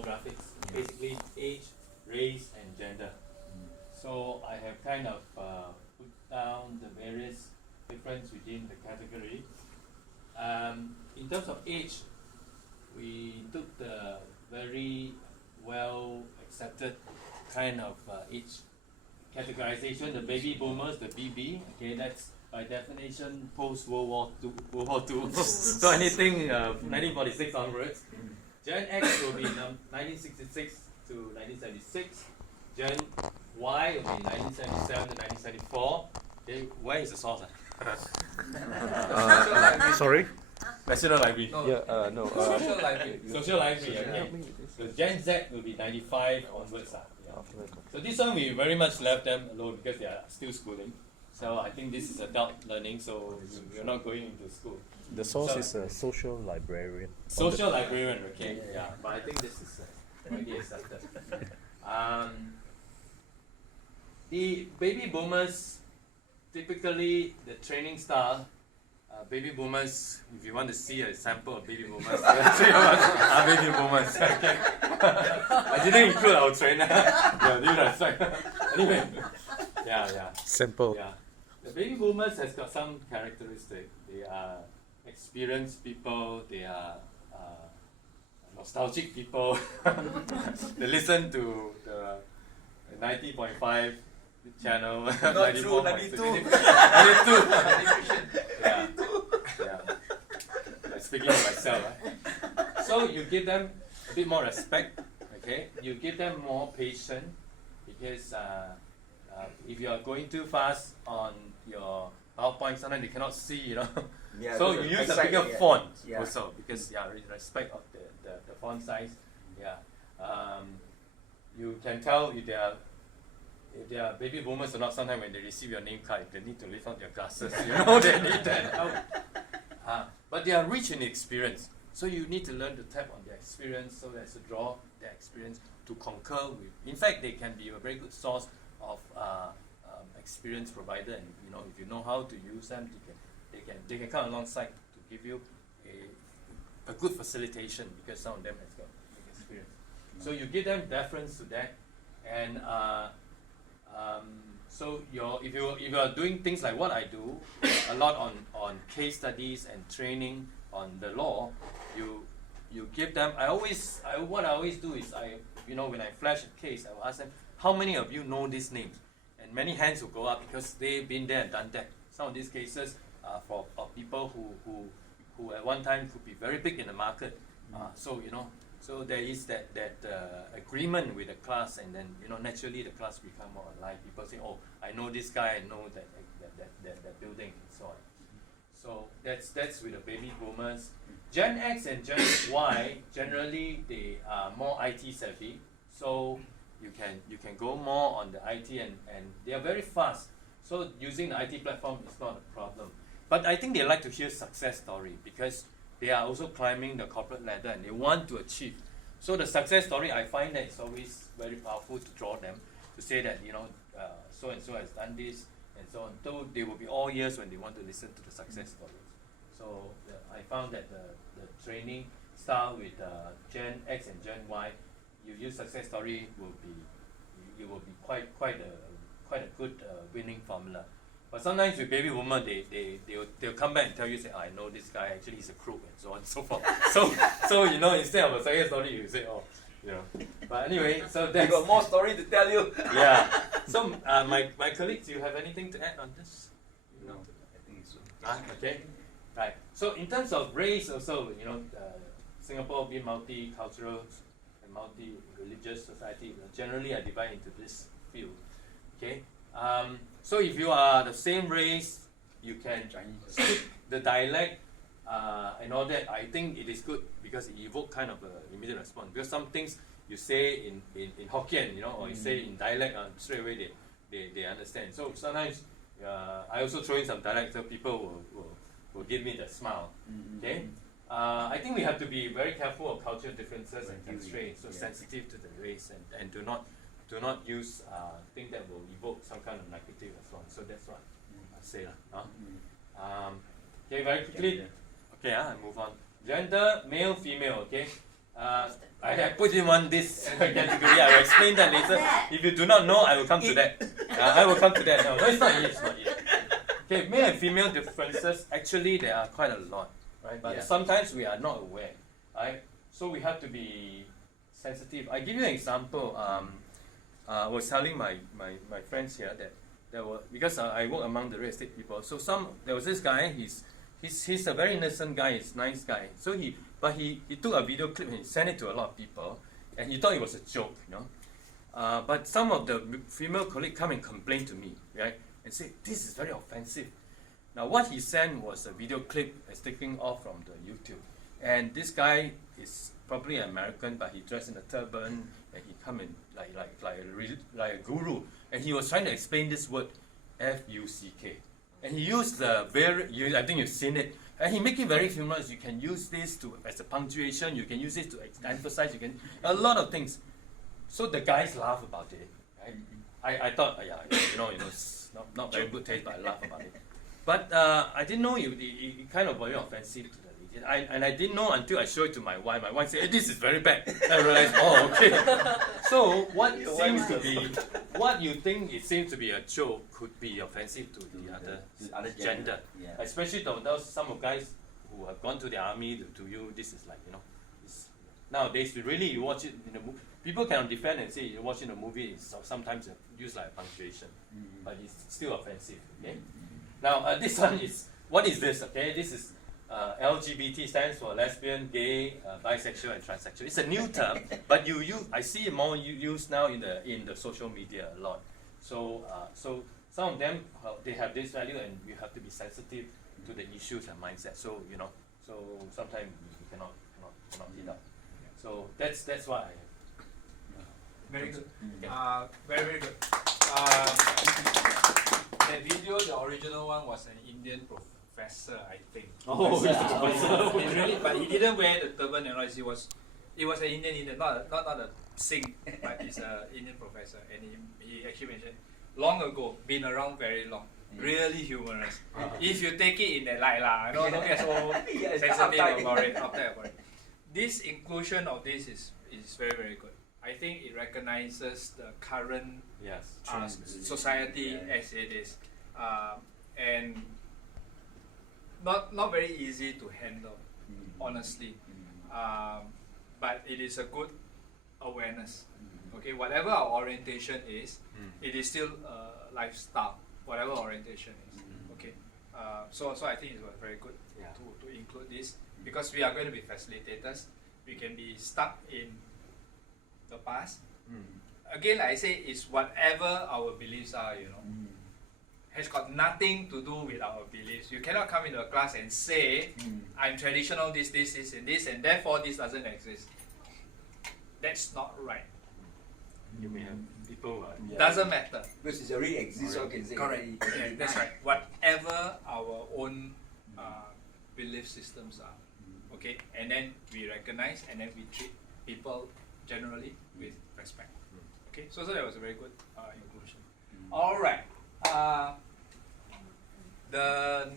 demographics, basically age, race, and gender. So I have kind of put down the various difference within the category. In terms of age, we took the very well accepted kind of age categorization, the baby boomers, the BB. Okay, that's by definition post World War II. So anything 1946 onwards. Gen X will be 1966 to 1976. Gen Y will be 1977 to 1974. Okay, where is the source? Sorry? National Library. Yeah, no. Social library. Social Library, okay. So Gen Z will be 95 onwards. So this one we very much left them alone because they are still schooling. So I think this is adult learning, so you're not going into school. The source is a social librarian. Social librarian, okay. Yeah, but I think this is already accepted. The baby boomers, typically the training style, baby boomers, if you want to see a sample of baby boomers, the three of us are baby boomers. Okay. I didn't include our trainer. Anyway, yeah. Simple. Yeah. The baby boomers has got some characteristics. They are experienced people, they are nostalgic people. They listen to the 90.5 channel. Not true, 92. 92. Yeah. I'm speaking of myself. Right? So you give them a bit more respect, okay? You give them more patience because if you are going too fast on your PowerPoint, sometimes they cannot see, Yeah, so you use a bigger font also because respect of the font size. Yeah. You can tell if they are baby boomers or not. Sometimes when they receive your name card, they need to lift up their glasses. They need that help. But they are rich in experience, so you need to learn to tap on their experience so as to draw their experience to concur with. In fact, they can be a very good source of experience provider, and if you know how to use them, they can come alongside to give you a good facilitation because some of them has got experience. So you give them deference to that, and so if you are doing things like what I do, a lot on case studies and training on the law, you give them. What I always do is when I flash a case, I will ask them, how many of you know these names? And many hands will go up because they've been there and done that. Some of these cases are for people who at one time could be very big in the market. So there is that agreement with the class, and then naturally the class become more alive. People say, oh, I know this guy, I know that building, and so on. So that's with the baby boomers. Gen X and Gen Y, generally they are more IT savvy. So you can go more on the IT, and they are very fast. So using the IT platform is not a problem. But I think they like to hear success story because they are also climbing the corporate ladder and they want to achieve. So the success story, I find that it's always very powerful to draw them, to say that so and so has done this and so on. So they will be all ears when they want to listen to the success stories. So I found that the training style with Gen X and Gen Y, you use success story will be quite a good winning formula. But sometimes with baby boomer, they'll come back and tell you, say, I know this guy, actually he's a crook, and so on and so forth. So instead of a success story, you say, But anyway, so that's... You got more story to tell you. Yeah. So my colleagues, do you have anything to add on this? No, I think so. Okay. Right. So in terms of race also, Singapore being multicultural and multi-religious society, generally I divide into this field. Okay. So if you are the same race, you can speak the dialect and all that. I think it is good because it evokes kind of an immediate response. Because some things you say in Hokkien, or you say in dialect, straight away they understand. So sometimes I also throw in some dialect so people will give me the smile. Okay. I think we have to be very careful of cultural differences and constraints. So sensitive to the race and do not use things that will evoke some kind of negative as well. So that's what I say. Okay, very quickly. Okay, I move on. Gender, male, female. Okay, I put in this category. I will explain that later. If you do not know, I will come to that. I will come to that. No, it's not it. It's not it. Okay, male and female differences. Actually, there are quite a lot, right? But sometimes we are not aware, right? So we have to be sensitive. I give you an example. I was telling my friends here that there were, because I work among the real estate people. So there was this guy. He's a very innocent guy. He's a nice guy. So he took a video clip and he sent it to a lot of people, and he thought it was a joke, you know. But some of the female colleagues come and complain to me, right, and say this is very offensive. Now what he sent was a video clip that's taken off from the YouTube, and this guy is probably an American, but he dressed in a turban and he come in like a guru, and he was trying to explain this word F-U-C-K. And he used the I think you've seen it, and he make it very humorous. You can use this as a punctuation. You can use it to emphasize. You can a lot of things. So the guys laugh about it. Right? I thought, it's not very good taste, but I laugh about it. But I didn't know it kind of very offensive to the lady. And I didn't know until I showed it to my wife. My wife said, hey, "This is very bad." And I realized, oh, okay. So what you think it seems to be a joke could be offensive to the other gender. Yeah. Especially those some of guys who have gone to the army. To you, this is like, nowadays you watch it in a movie. People cannot defend and say you're watching a movie. Sometimes use like punctuation, but it's still offensive. Okay. Now this one is, what is this? Okay, this is LGBT, stands for lesbian, gay, bisexual, and transsexual. It's a new term, but I see it more used now in the social media a lot. So some of them they have this value, and you have to be sensitive to the issues and mindset. So so sometimes you cannot hit up. So that's why Very good. Very, very good. The video, the original one, was an Indian professor, I think. Oh, he's the professor. He really, but he didn't wear the turban and all. It was an Indian, not a Singh, but he's an Indian professor, and he actually mentioned long ago, been around very long. Really humorous. If you take it in that light, don't get so sensitive about it. This inclusion of this is very, very good. I think it recognizes the current society as it is, and not very easy to handle, honestly. But it is a good awareness. Okay, whatever our orientation is, it is still a lifestyle. Whatever orientation is. Okay, so I think it was very good to include this, because we are going to be facilitators. We can be stuck in the past. Again, like I say, it's whatever our beliefs are, has got nothing to do with our beliefs. You cannot come into a class and say, I'm traditional, this, and this, and therefore this doesn't exist. That's not right. you may have people Doesn't matter. Because it already exists, so you can say. Correct. Yeah, that's right. Whatever our own belief systems are. Okay, and then we recognize, and then we treat people generally with respect. Okay, so that was a very good inclusion. All right. The